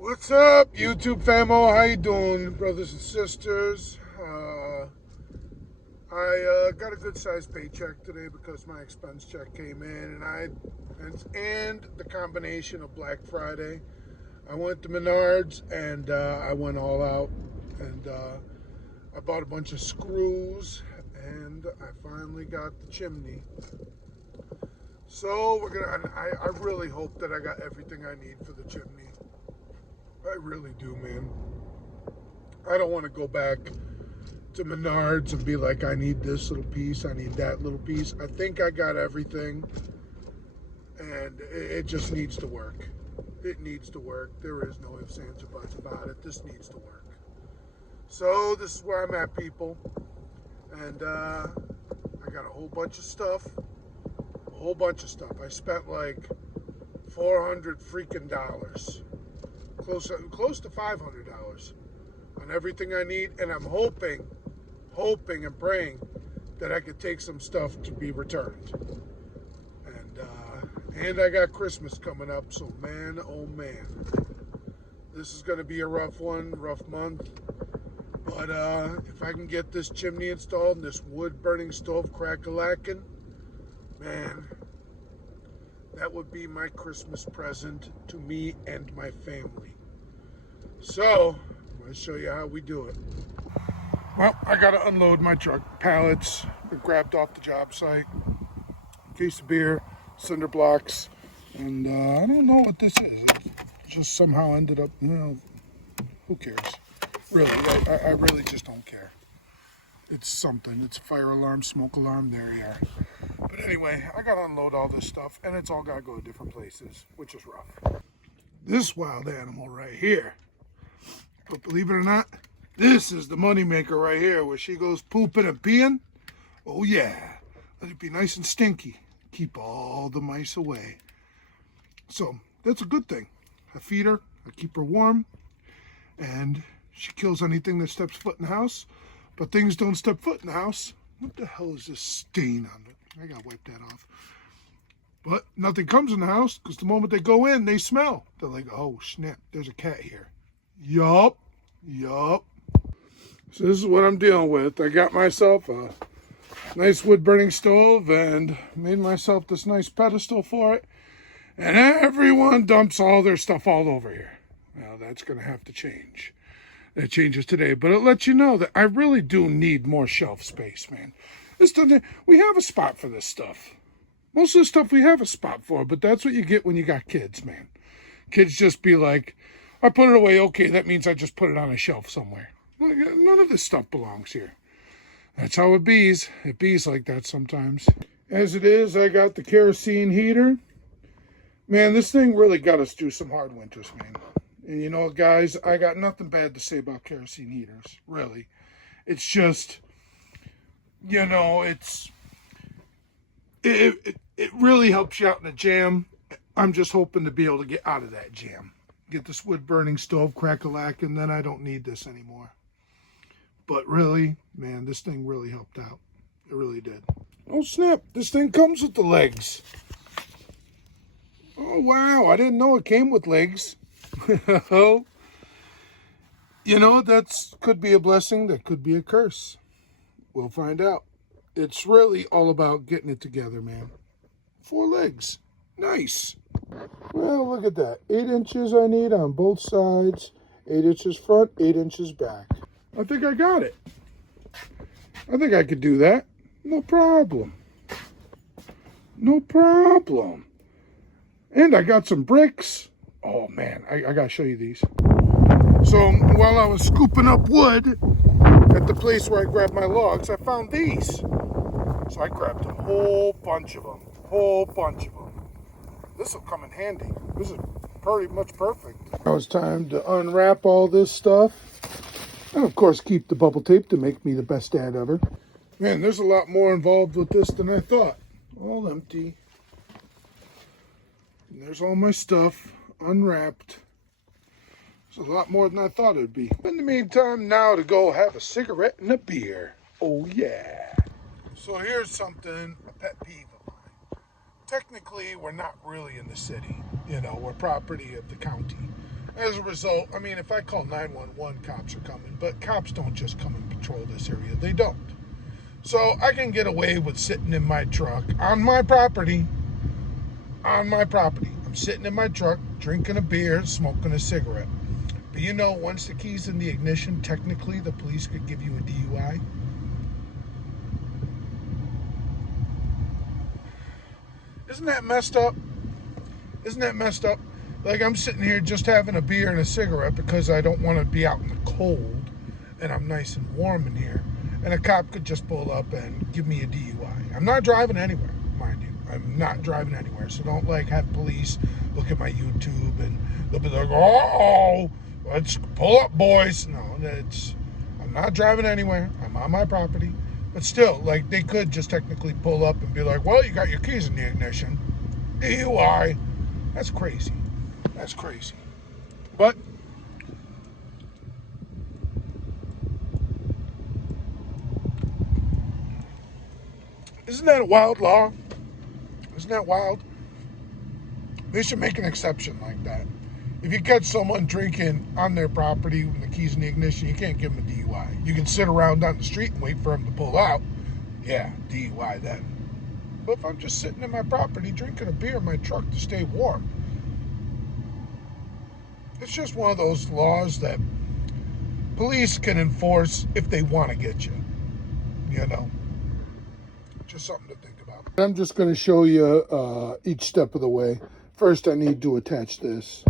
What's up, YouTube famo? How you doing, brothers and sisters? I got a good sized paycheck today because my expense check came in, and the combination of Black Friday. I went to Menards and I went all out, and I bought a bunch of screws, and I finally got the chimney. So I really hope that I got everything I need for the chimney. I really do, man. I don't want to go back to Menards and be like, I need this little piece, I need that little piece. I think I got everything, and it just needs to work. It needs to work. There is no ifs, ands, or buts about it. This needs to work. So this is where I'm at, people. And I got a whole bunch of stuff. I spent like $400 freaking dollars, close to $500 on everything I need, and I'm hoping and praying that I could take some stuff to be returned. And I got Christmas coming up, so man, oh man, this is going to be a rough month. But if I can get this chimney installed and this wood burning stove crack-a-lacking, man, that would be my Christmas present to me and my family. So, I'm going to show you how we do it. Well, I got to unload my truck. Pallets were grabbed off the job site. Case of beer, cinder blocks, and I don't know what this is. It just somehow ended up, who cares? Really, I really just don't care. It's something. It's a fire alarm, smoke alarm, there you are. But anyway, I got to unload all this stuff, and it's all got to go to different places, which is rough. This wild animal right here, but believe it or not, this is the moneymaker right here, where she goes pooping and peeing. Oh yeah, let it be nice and stinky. Keep all the mice away. So that's a good thing. I feed her, I keep her warm, and she kills anything that steps foot in the house. But things don't step foot in the house. What the hell is this stain on it? I gotta wipe that off. But nothing comes in the house, because the moment they go in, they smell. They're like, oh snap, there's a cat here. Yup. So this is what I'm dealing with. I got myself a nice wood burning stove and made myself this nice pedestal for it. And everyone dumps all their stuff all over here. Well, that's going to have to change. It changes today, but it lets you know that I really do need more shelf space, man. We have a spot for this stuff. Most of the stuff we have a spot for, but that's what you get when you got kids, man. Kids just be like, I put it away, okay, that means I just put it on a shelf somewhere. None of this stuff belongs here. That's how it bees. It bees like that sometimes. As it is, I got the kerosene heater. Man, this thing really got us through some hard winters, man. And you know, guys, I got nothing bad to say about kerosene heaters, really. It's just, it really helps you out in a jam. I'm just hoping to be able to get out of that jam. Get this wood burning stove crack-a-lack, and then I don't need this anymore. But really, man, this thing really helped out. It really did. Oh snap, this thing comes with the legs. Oh wow, I didn't know it came with legs. That could be a blessing, that could be a curse. We'll find out. It's really all about getting it together, man. 4 legs. Nice. Well, look at that. 8 inches I need on both sides. 8 inches front, 8 inches back. I think I got it. I think I could do that. No problem. And I got some bricks. Oh man, I gotta show you these. So while I was scooping up wood at the place where I grabbed my logs, I found these. So I grabbed a whole bunch of them. This will come in handy. This is pretty much perfect. Now it's time to unwrap all this stuff. And of course keep the bubble tape to make me the best dad ever. Man, there's a lot more involved with this than I thought. All empty. And there's all my stuff unwrapped. It's a lot more than I thought it would be. In the meantime, now to go have a cigarette and a beer. Oh yeah. So here's something, a pet peeve of mine. Technically, we're not really in the city. We're property of the county. As a result, I mean, if I call 911, cops are coming, but cops don't just come and patrol this area. They don't. So I can get away with sitting in my truck on my property. On my property. I'm sitting in my truck, drinking a beer, smoking a cigarette. But you know, once the key's in the ignition, technically the police could give you a DUI. Isn't that messed up? Isn't that messed up? Like, I'm sitting here just having a beer and a cigarette because I don't want to be out in the cold and I'm nice and warm in here. And a cop could just pull up and give me a DUI. I'm not driving anywhere, mind you. I'm not driving anywhere. So don't like have police look at my YouTube and they'll be like, oh, let's pull up, boys. No, I'm not driving anywhere. I'm on my property. But still, like, they could just technically pull up and be like, well, you got your keys in the ignition. DUI. That's crazy. That's crazy. But isn't that a wild law? Isn't that wild? They should make an exception like that. If you catch someone drinking on their property with the keys in the ignition, you can't give them a DUI. You can sit around down the street and wait for them to pull out. Yeah, DUI then. But if I'm just sitting in my property drinking a beer in my truck to stay warm, it's just one of those laws that police can enforce if they want to get you. You know, just something to think about. I'm just going to show you each step of the way. First, I need to attach this.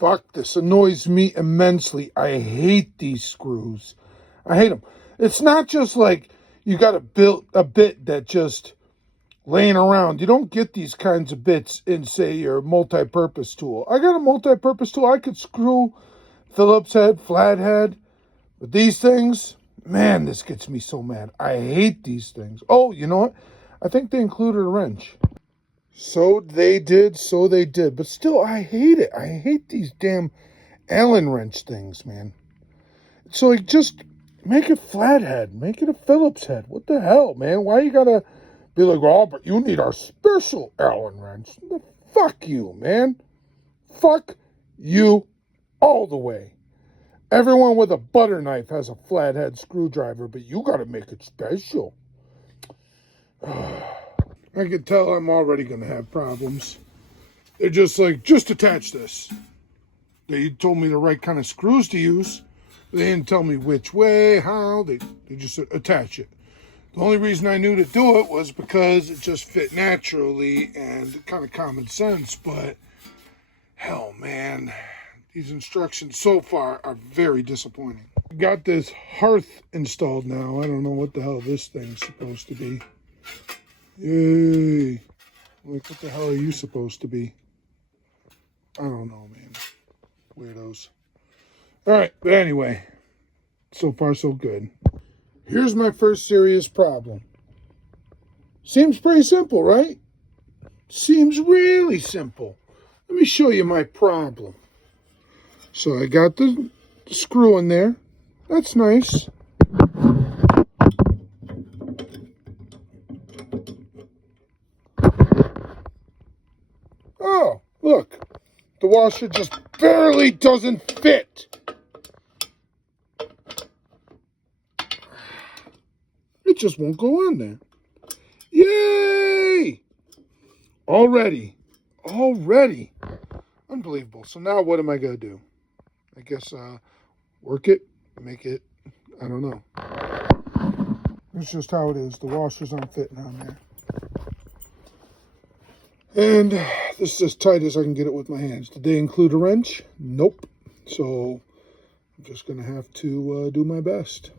Fuck, this annoys me immensely. I hate these screws. I hate them. It's not just like you got a bit that just laying around. You don't get these kinds of bits in, say, your multi-purpose tool. I got a multi-purpose tool. I could screw Phillips head, flathead. But these things, man, this gets me so mad. I hate these things. Oh, you know what? I think they included a wrench. So they did. But still, I hate it. I hate these damn Allen wrench things, man. So, like, just make it flathead. Make it a Phillips head. What the hell, man? Why you gotta be like, oh, but you need our special Allen wrench? Fuck you, man. Fuck you all the way. Everyone with a butter knife has a flathead screwdriver, but you gotta make it special. I can tell I'm already gonna have problems. They're just like, just attach this. They told me the right kind of screws to use. They didn't tell me which way, how. They just said attach it. The only reason I knew to do it was because it just fit naturally and kind of common sense. But hell, man, these instructions so far are very disappointing. Got this hearth installed now. I don't know what the hell this thing's supposed to be. Yay. Like, what the hell are you supposed to be? I don't know, man. Weirdos. All right, but anyway, so far so good. Here's my first serious problem. Seems pretty simple, right? Seems really simple. Let me show you my problem. So I got the screw in there. That's nice. Oh, look. The washer just barely doesn't fit. It just won't go on there. Yay! Already. Unbelievable. So now what am I going to do? I guess work it, make it, I don't know. It's just how it is. The washers aren't fitting on there. And this is as tight as I can get it with my hands. Did they include a wrench? Nope. So I'm just going to have to do my best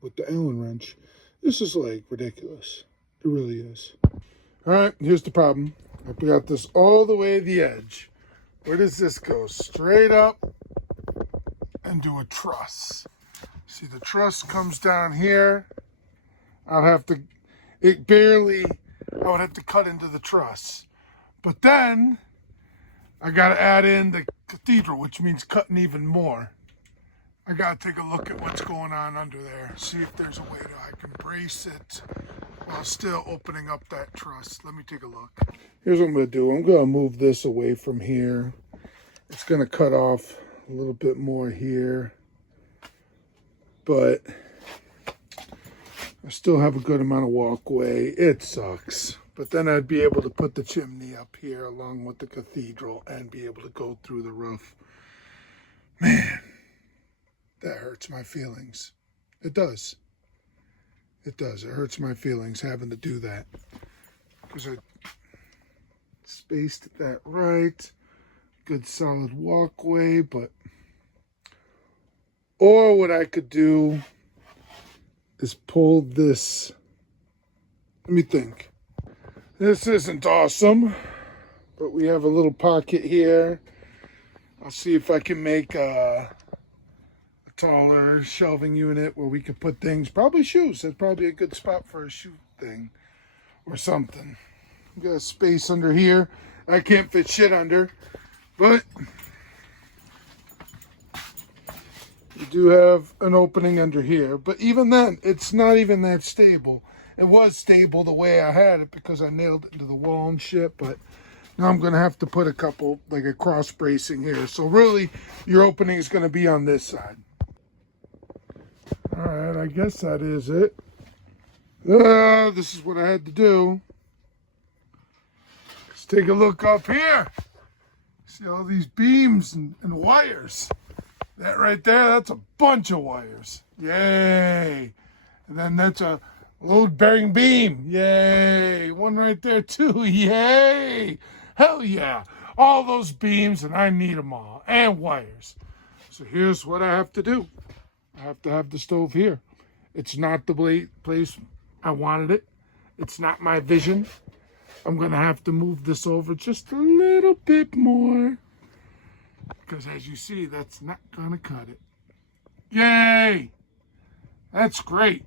with the Allen wrench. This is like ridiculous. It really is. All right, here's the problem. I got this all the way to the edge. Where does this go? Straight up and do a truss. See, the truss comes down here. I would have to cut into the truss. But then I got to add in the cathedral, which means cutting even more. I got to take a look at what's going on under there. See if there's a way that I can brace it while still opening up that truss. Let me take a look. Here's what I'm going to do. I'm going to move this away from here. It's going to cut off a little bit more here, but I still have a good amount of walkway. It sucks. But then I'd be able to put the chimney up here along with the cathedral and be able to go through the roof. Man, that hurts my feelings. It does. It does. It hurts my feelings having to do that. Because I spaced that right. Good solid walkway, but... Or what I could do is pull this. Let me think. This isn't awesome, but we have a little pocket here. I'll see if I can make a taller shelving unit where we could put things, probably shoes. That's probably a good spot for a shoe thing or something. We got a space under here. I can't fit shit under, but you do have an opening under here. But even then, it's not even that stable. It was stable the way I had it because I nailed it into the wall and shit, but now I'm going to have to put a couple, like a cross bracing here. So really, your opening is going to be on this side. All right, I guess that is it. This is what I had to do. Let's take a look up here. See all these beams and wires. That right there, that's a bunch of wires. Yay. And then that's a load-bearing beam. Yay. One right there too. Yay. Hell yeah. All those beams, and I need them all. And wires. So here's what I have to do. I have to have the stove here. It's not the place I wanted it. It's not my vision. I'm going to have to move this over just a little bit more. Because as you see, that's not going to cut it. Yay! That's great.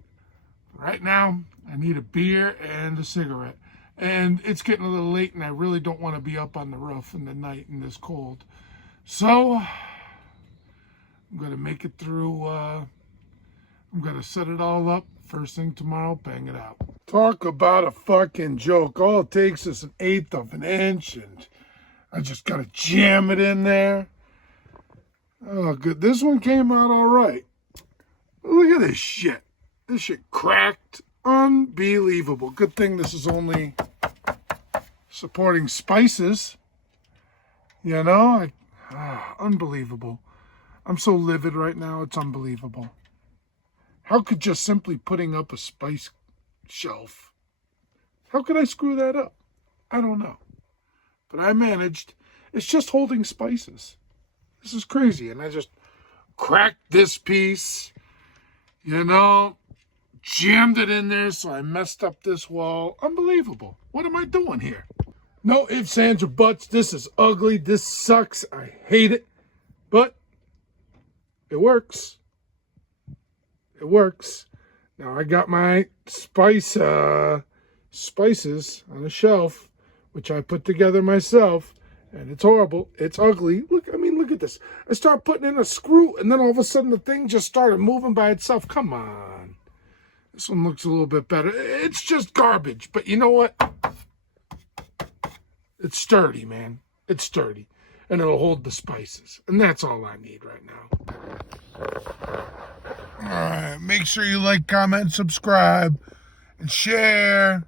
Right now, I need a beer and a cigarette. And it's getting a little late, and I really don't want to be up on the roof in the night in this cold. So, I'm going to make it through. I'm going to set it all up. First thing tomorrow, bang it out. Talk about a fucking joke. All it takes is 1/8 of an inch, and I just got to jam it in there. Oh, good. This one came out all right. Look at this shit. This shit cracked. Unbelievable. Good thing this is only supporting spices. You know? Unbelievable. I'm so livid right now. It's unbelievable. How could just simply putting up a spice shelf, how could I screw that up? I don't know. But I managed. It's just holding spices. This is crazy. And I just cracked this piece, you know, jammed it in there, so I messed up this wall. Unbelievable. What am I doing here? No ifs, ands, or buts. This is ugly. This sucks. I hate it. But it works. It works. Now I got my spices on a shelf, which I put together myself, and it's horrible. It's ugly. Look at this. I start putting in a screw, and then all of a sudden the thing just started moving by itself. Come on. This one looks a little bit better. It's just garbage, but you know what? It's sturdy, man. It's sturdy, and it'll hold the spices, and that's all I need right now. All right, make sure you like, comment, subscribe, and share.